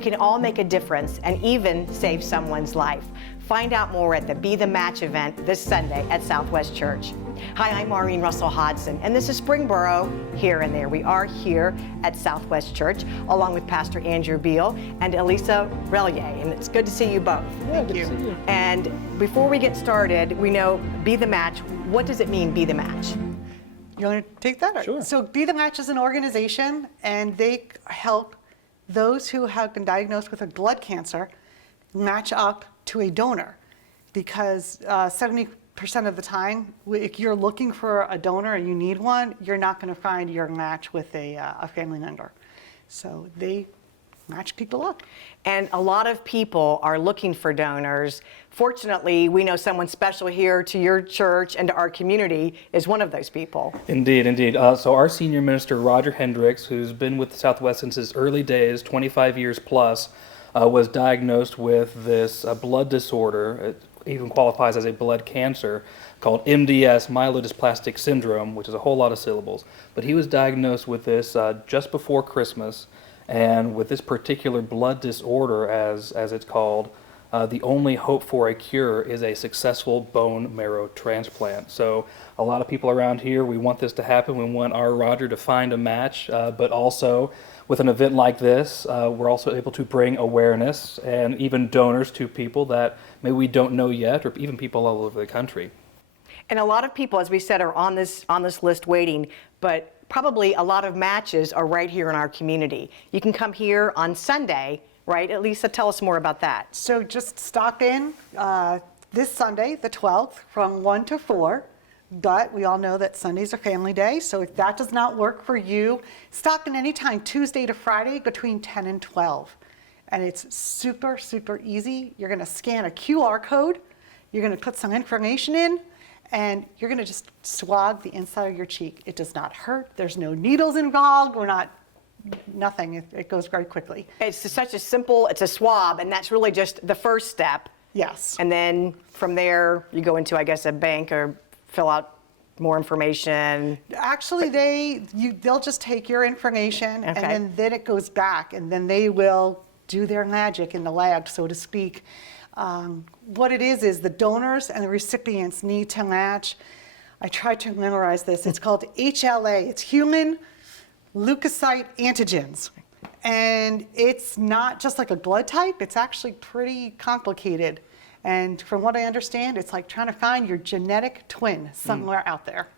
we can all make a difference and even save someone's life. Find out more at the Be the Match event this Sunday at Southwest Church. Hi, I'm Maureen Russell Hodson, and this is Springboro Here and There. We are here at Southwest Church, along with Pastor Andrew Beal and Elisa Relyea, and it's good to see you both. Thank you. And before we get started, we know Be the Match. What does it mean, Be the Match? You want to take that? Sure. So Be the Match is an organization, and they help those who have been diagnosed with a blood cancer match up to a donor, because 70% of the time, if you're looking for a donor and you need one, you're not going to find your match with a family member. So they match people up. And a lot of people are looking for donors. Fortunately, we know someone special here to your church and to our community is one of those people. Indeed, indeed. So our senior minister, Roger Hendricks, who's been with Southwest since his early days, 25 years plus, was diagnosed with this blood disorder. It even qualifies as a blood cancer called MDS, myelodysplastic syndrome, which is a whole lot of syllables. But he was diagnosed with this just before Christmas. And with this particular blood disorder, as it's called, the only hope for a cure is a successful bone marrow transplant. So a lot of people around here, we want this to happen. We want our Roger to find a match, but also with an event like this, we're also able to bring awareness and even donors to people that maybe we don't know yet, or even people all over the country. And a lot of people, as we said, are on this list waiting, but probably a lot of matches are right here in our community. You can come here on Sunday, right? Elisa, tell us more about that. So just stop in this Sunday, the 12th, from 1 to 4. But we all know that Sunday's a family day, so if that does not work for you, stop in anytime, Tuesday to Friday, between 10 and 12. And it's super, super easy. You're going to scan a QR code, you're going to put some information in, and you're going to just swab the inside of your cheek. It does not hurt. There's no needles involved. Nothing. It goes very quickly. It's such a simple, it's a swab, and that's really just the first step. Yes. And then from there, you go into, I guess, a bank or fill out more information. Actually, they'll just take your information, Okay. and then it goes back, and then they will do their magic in the lab, so to speak. What it is the donors and the recipients need to match. I tried to memorize this. It's called HLA. It's human leukocyte antigens. And it's not just like a blood type. It's actually pretty complicated. And from what I understand, it's like trying to find your genetic twin somewhere out there.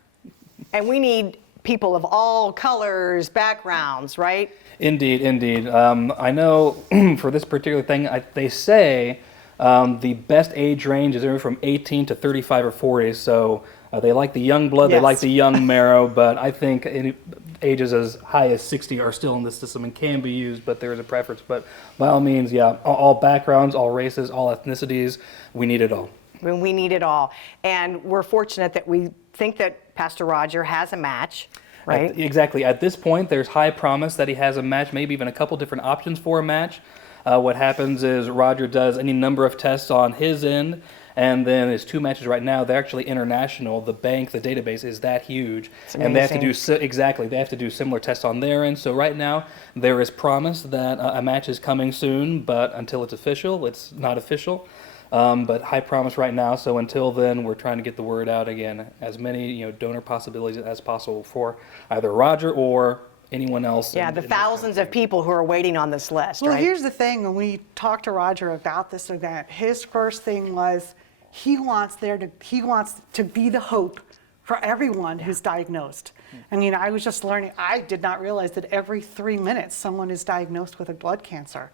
And we need people of all colors, backgrounds, right? Indeed, indeed. I know for this particular thing, they say the best age range is anywhere from 18 to 35 or 40. So they like the young blood, Yes. they like the young marrow, but I think any ages as high as 60 are still in this system and can be used, but there is a preference. But by all means, yeah, all backgrounds, all races, all ethnicities, we need it all. We need it all. And we're fortunate that we think that Pastor Roger has a match, right? Exactly. At this point, there's high promise that he has a match, maybe even a couple different options for a match. What happens is Roger does any number of tests on his end, and then his two matches right now, they're actually international. The bank, the database is that huge. And they have to do, they have to do similar tests on their end. So right now, there is promise that a match is coming soon, but until it's official, it's not official. But high promise right now, so until then, we're trying to get the word out again, as many donor possibilities as possible for either Roger or anyone else. Yeah, the thousands of people who are waiting on this list, Well, right? here's the thing. When we talked to Roger about this event, his first thing was he wants to be the hope for everyone who's diagnosed. I mean, I was just learning. I did not realize that every 3 minutes someone is diagnosed with a blood cancer.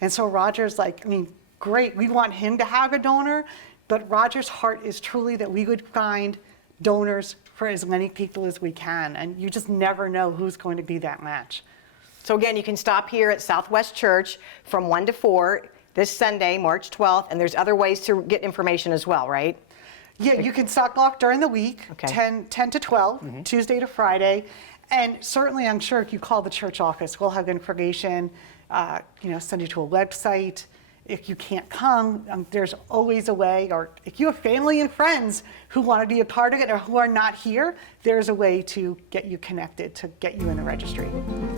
And so Roger's like, I mean, great. We want him to have a donor, but Roger's heart is truly that we would find donors for as many people as we can. And you just never know who's going to be that match. So again, you can stop here at Southwest Church from 1 to 4 this Sunday, March 12th, and there's other ways to get information as well, right? Yeah, you can stock off during the week, Okay. 10 to 12, Tuesday to Friday. And certainly, I'm sure if you call the church office, we'll have information, send you to a website. If you can't come, there's always a way. Or if you have family and friends who want to be a part of it or who are not here, there's a way to get you connected, to get you in the registry.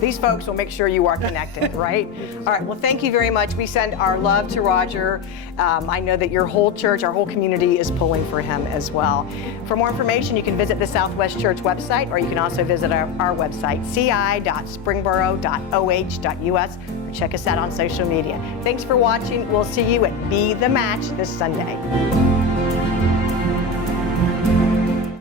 These folks will make sure you are connected, right? All right, well, thank you very much. We send our love to Roger. I know that your whole church, our whole community is pulling for him as well. For more information, you can visit the Southwest Church website, or you can also visit our website, ci.springboro.oh.us, or check us out on social media. Thanks for watching. We'll see you at Be the Match this Sunday.